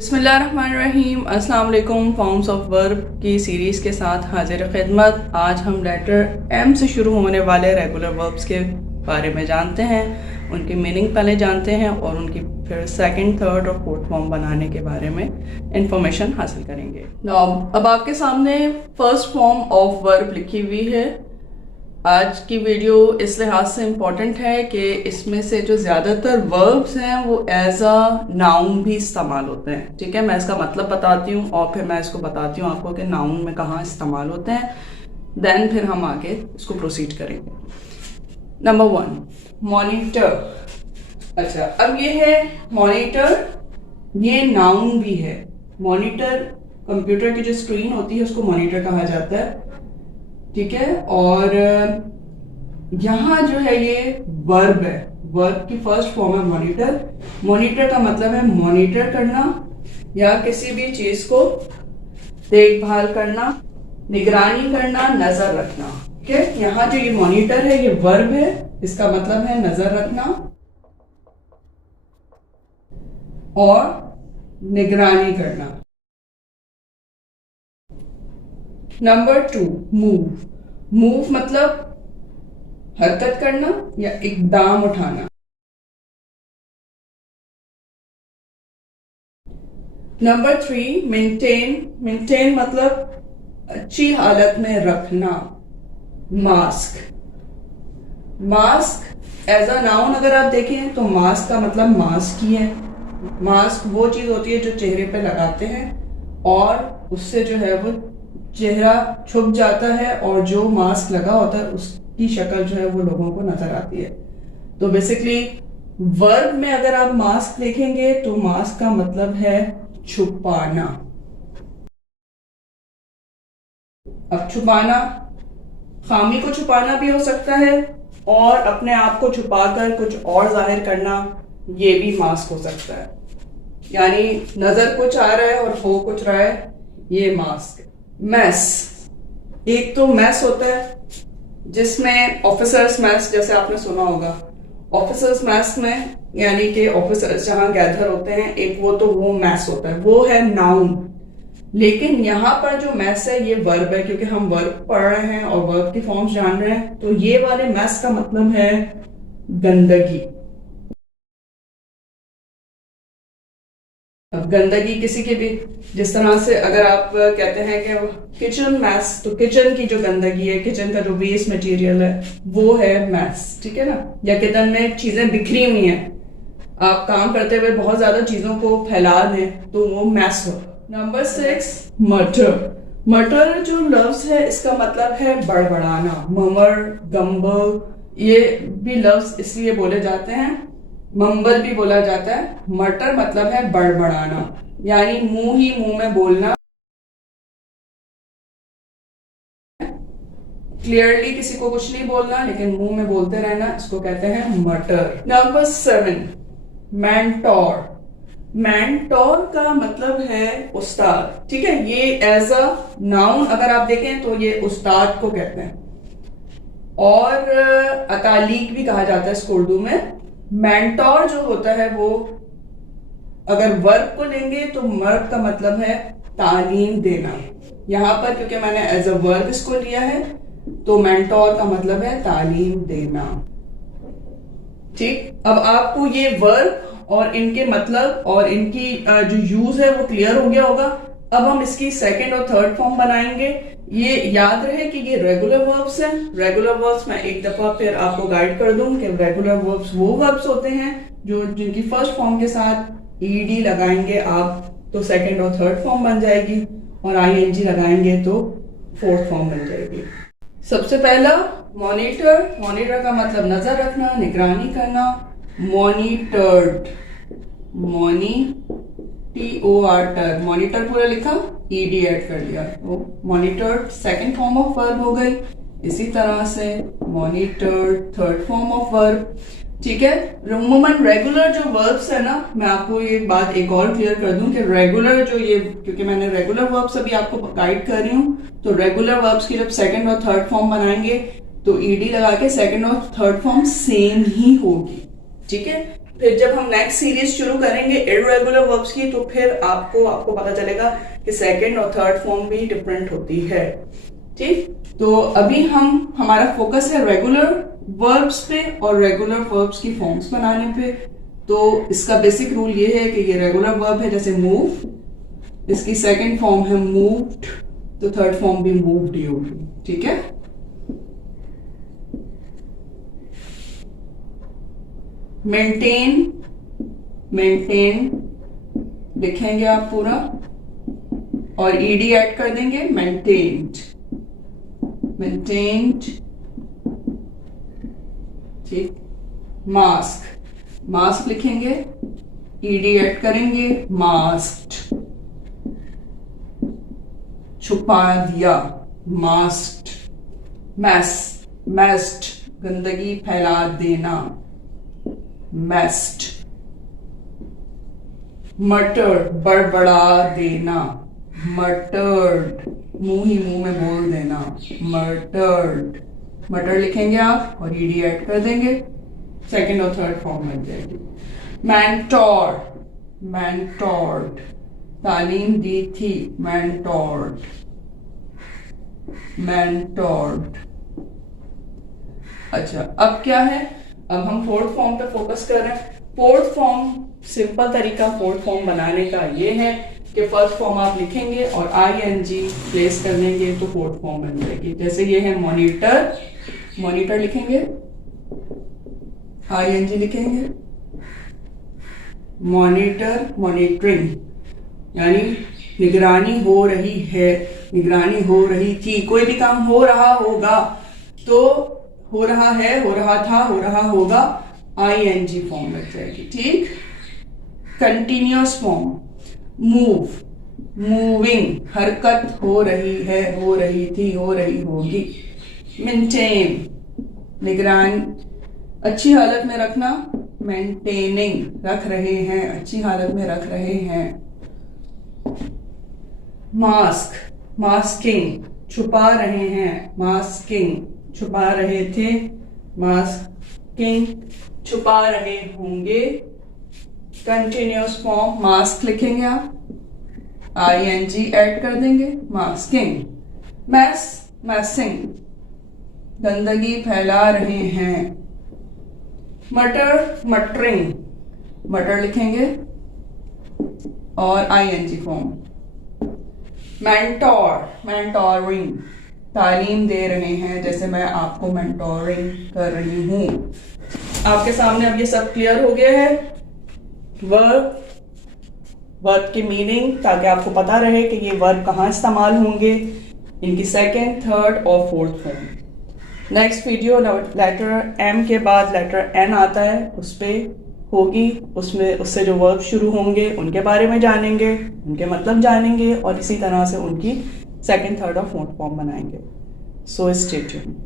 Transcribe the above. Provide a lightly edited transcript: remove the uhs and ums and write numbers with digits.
बिस्मिल्लाहिर्रहमानिर्रहीम। अस्सलाम वालेकुम। फॉर्म्स ऑफ वर्ब की सीरीज़ के साथ हाजिर खिदमत। आज हम लेटर एम से शुरू होने वाले रेगुलर वर्ब्स के बारे में जानते हैं, उनकी मीनिंग पहले जानते हैं और उनकी फिर सेकंड, थर्ड और फोर्थ फॉर्म बनाने के बारे में इंफॉर्मेशन हासिल करेंगे। अब आपके सामने फर्स्ट फॉर्म ऑफ वर्ब लिखी हुई है। आज की वीडियो इस लिहाज से इम्पॉर्टेंट है कि इसमें से जो ज़्यादातर वर्ब्स हैं वो एज अ नाउन भी इस्तेमाल होते हैं। ठीक है, मैं इसका मतलब बताती हूँ और फिर मैं इसको बताती हूँ आपको कि नाउन में कहाँ इस्तेमाल होते हैं। देन फिर हम आगे इसको प्रोसीड करेंगे। Number 1, monitor. अच्छा, अब ये है मॉनिटर, ये नाउन भी है। मॉनिटर, कंप्यूटर की जो स्क्रीन होती है उसको मॉनिटर कहा जाता है। ठीक है, और यहाँ जो है ये वर्ब है। वर्ब की फर्स्ट फॉर्म है मॉनिटर। मॉनिटर का मतलब है मॉनिटर करना या किसी भी चीज को देखभाल करना, निगरानी करना, नजर रखना। ठीक है, यहाँ जो ये मॉनिटर है ये वर्ब है, इसका मतलब है नजर रखना और निगरानी करना। Number 2, move. मूव मतलब हरकत करना या इकदाम उठाना। Number 3, maintain. मेंटेन मतलब अच्छी हालत में रखना। Mask. Mask as a noun अगर आप देखें तो मास्क का मतलब मास्क ही है। मास्क वो चीज होती है जो चेहरे पे लगाते हैं और उससे जो है वो चेहरा छुप जाता है और जो मास्क लगा होता है उसकी शक्ल जो है वो लोगों को नजर आती है। तो बेसिकली वर्ब में अगर आप मास्क देखेंगे तो मास्क का मतलब है छुपाना। अब छुपाना, खामी को छुपाना भी हो सकता है और अपने आप को छुपाकर कुछ और जाहिर करना, ये भी मास्क हो सकता है। यानी नजर कुछ आ रहा है और हो कुछ रहा है, ये मास्क। मैस, एक तो मैस होता है जिसमें ऑफिसर्स मैस, जैसे आपने सुना होगा। ऑफिसर्स मैस में यानी कि ऑफिसर्स जहां गैदर होते हैं, एक वो मैस होता है, वो है नाउन। लेकिन यहाँ पर जो मैस है ये वर्ब है, क्योंकि हम वर्ब पढ़ रहे हैं और वर्ब की फॉर्म्स जान रहे हैं। तो ये वाले मैस का मतलब है गंदगी। अब गंदगी किसी के भी, जिस तरह से अगर आप कहते हैं कि किचन मैस, तो किचन की जो गंदगी है, किचन का जो वेस्ट मटेरियल है वो है मैस। ठीक है ना, या किचन में चीजें बिखरी हुई हैं, आप काम करते हुए बहुत ज्यादा चीजों को फैला दें तो वो मैस हो। नंबर 6, मटर। मटर जो लफ्ज है इसका मतलब है बड़बड़ाना। ममर, गम्बल, ये भी लफ्ज इसलिए बोले जाते हैं। मम्बल भी बोला जाता है। मटर मतलब है बड़बड़ाना, यानी मुंह ही मुंह में बोलना, क्लियरली किसी को कुछ नहीं बोलना लेकिन मुंह में बोलते रहना, इसको कहते हैं मटर। Number 7, mentor. मेंटोर का मतलब है उस्ताद। ठीक है, ये एज अ नाउन अगर आप देखें तो ये उस्ताद को कहते हैं और अकालीक भी कहा जाता है इसको उर्दू में। मेंटोर जो होता है वो अगर वर्ब को लेंगे तो वर्ब का मतलब है तालीम देना। यहां पर क्योंकि मैंने एज अ वर्ब इसको लिया है तो मेंटोर का मतलब है तालीम देना। ठीक, अब आपको ये वर्ब और इनके मतलब और इनकी जो यूज है वो क्लियर हो गया होगा। अब हम इसकी सेकंड और थर्ड फॉर्म बनाएंगे। ये याद रहे कि ये रेगुलर वर्ब्स हैं। रेगुलर वर्ब्स मैं एक दफा फिर आपको गाइड कर दूं कि रेगुलर वर्ब्स वो वर्ब्स होते हैं जो जिनकी फर्स्ट फॉर्म के साथ ईडी लगाएंगे आप तो सेकंड और थर्ड फॉर्म बन जाएगी, और आईएनजी लगाएंगे तो फोर्थ फॉर्म बन जाएगी। सबसे पहला मॉनिटर। मॉनिटर का मतलब नजर रखना, निगरानी करना। मॉनिटर्ड, TOR, मॉनिटर पूरा लिखा, ईडी ऐड कर लिया तो monitored second form of verb हो गई। इसी तरह से monitored third form of verb. ठीक है, अमूमन रेगुलर जो वर्ब्स है ना, मैं आपको ये बात एक और क्लियर कर दूं कि रेगुलर जो ये, क्योंकि मैंने रेगुलर वर्ब्स अभी आपको गाइड कर रही हूँ, तो रेगुलर वर्ब्स की जब सेकंड और थर्ड फॉर्म बनाएंगे तो ईडी लगा के सेकंड और थर्ड फॉर्म सेम ही होगी। ठीक है, फिर जब हम नेक्स्ट सीरीज शुरू करेंगे इर्रेगुलर वर्ब्स की, तो फिर आपको पता चलेगा कि सेकंड और थर्ड फॉर्म भी डिफरेंट होती है। ठीक, तो अभी हमारा फोकस है रेगुलर वर्ब्स पे और रेगुलर वर्ब्स की फॉर्म्स बनाने पे। तो इसका बेसिक रूल ये है कि ये रेगुलर वर्ब है, जैसे मूव, इसकी सेकंड फॉर्म है मूव्ड, तो थर्ड फॉर्म भी मूव्ड ही होगी। ठीक है, मेंटेन, मेंटेन लिखेंगे आप पूरा और ईडी ऐड कर देंगे, मेंटेन्ड, मेंटेन्ड। ठीक, मास्क, मास्क लिखेंगे, ईडी ऐड करेंगे, मास्क्ड, छुपा दिया, मास्क्ड। मैस, मैस्ड गंदगी फैला देना, मैस्ड। मटर्ड बड़बड़ा देना, मटर्ड मुंह ही मुंह में बोल देना, मटर्ड। मटर लिखेंगे आप और ईडी ऐड कर देंगे, सेकंड और थर्ड फॉर्म बन जाएगी। मैंटोर, मैंटोर्ड तालीम दी थी, मैंटोर्ड, मैंटोर्ड। अच्छा, अब क्या है, अब हम फोर्थ फॉर्म पे फोकस कर रहे हैं। फोर्थ फॉर्म, सिंपल तरीका फोर्थ फॉर्म बनाने का ये है कि फर्स्ट फॉर्म आप लिखेंगे और आईएनजी प्लेस कर लेंगे तो फोर्थ फॉर्म बन जाएगी। जैसे ये है मॉनिटर, मॉनिटर लिखेंगे, आईएनजी लिखेंगे, मॉनिटर, मॉनिटरिंग यानी निगरानी हो रही है, निगरानी हो रही थी। कोई भी काम हो रहा होगा तो हो रहा है, हो रहा था, हो रहा होगा, आईएनजी फॉर्म लग जाएगी। ठीक, कंटिन्यूअस फॉर्म, मूव, मूविंग हरकत हो रही है, हो रही थी, हो रही होगी। मेंटेन निगरानी, अच्छी हालत में रखना, मेंटेनिंग रख रहे हैं, अच्छी हालत में रख रहे हैं। मास्क, मास्किंग छुपा रहे हैं, मास्किंग छुपा रहे थे, मास्किंग छुपा रहे होंगे। कंटिन्यूअस फॉर्म, मास्क लिखेंगे आप, आईएनजी ऐड कर देंगे, मास्किंग। मैस, मैसिंग गंदगी फैला रहे हैं। मटर, मटरिंग मटर लिखेंगे और आईएनजी फॉर्म। मेंटोर, मेंटोरिंग तालीम दे रहे हैं, जैसे मैं आपको मेंटोरिंग कर रही हूं। आपके सामने अब ये सब क्लियर हो गया है, वर्ब, वर्ब की मीनिंग, ताकि आपको पता रहे कि ये वर्ब कहाँ इस्तेमाल होंगे, इनकी सेकंड, थर्ड और fourth form. Next video letter M के बाद लेटर एन आता है, उस पर होगी, उसमें उससे जो वर्ब शुरू होंगे उनके बारे में जानेंगे, उनके मतलब जानेंगे और इसी तरह से उनकी सेकंड, थर्ड और फोर्थ फॉर्म बनाएंगे। So stay tuned.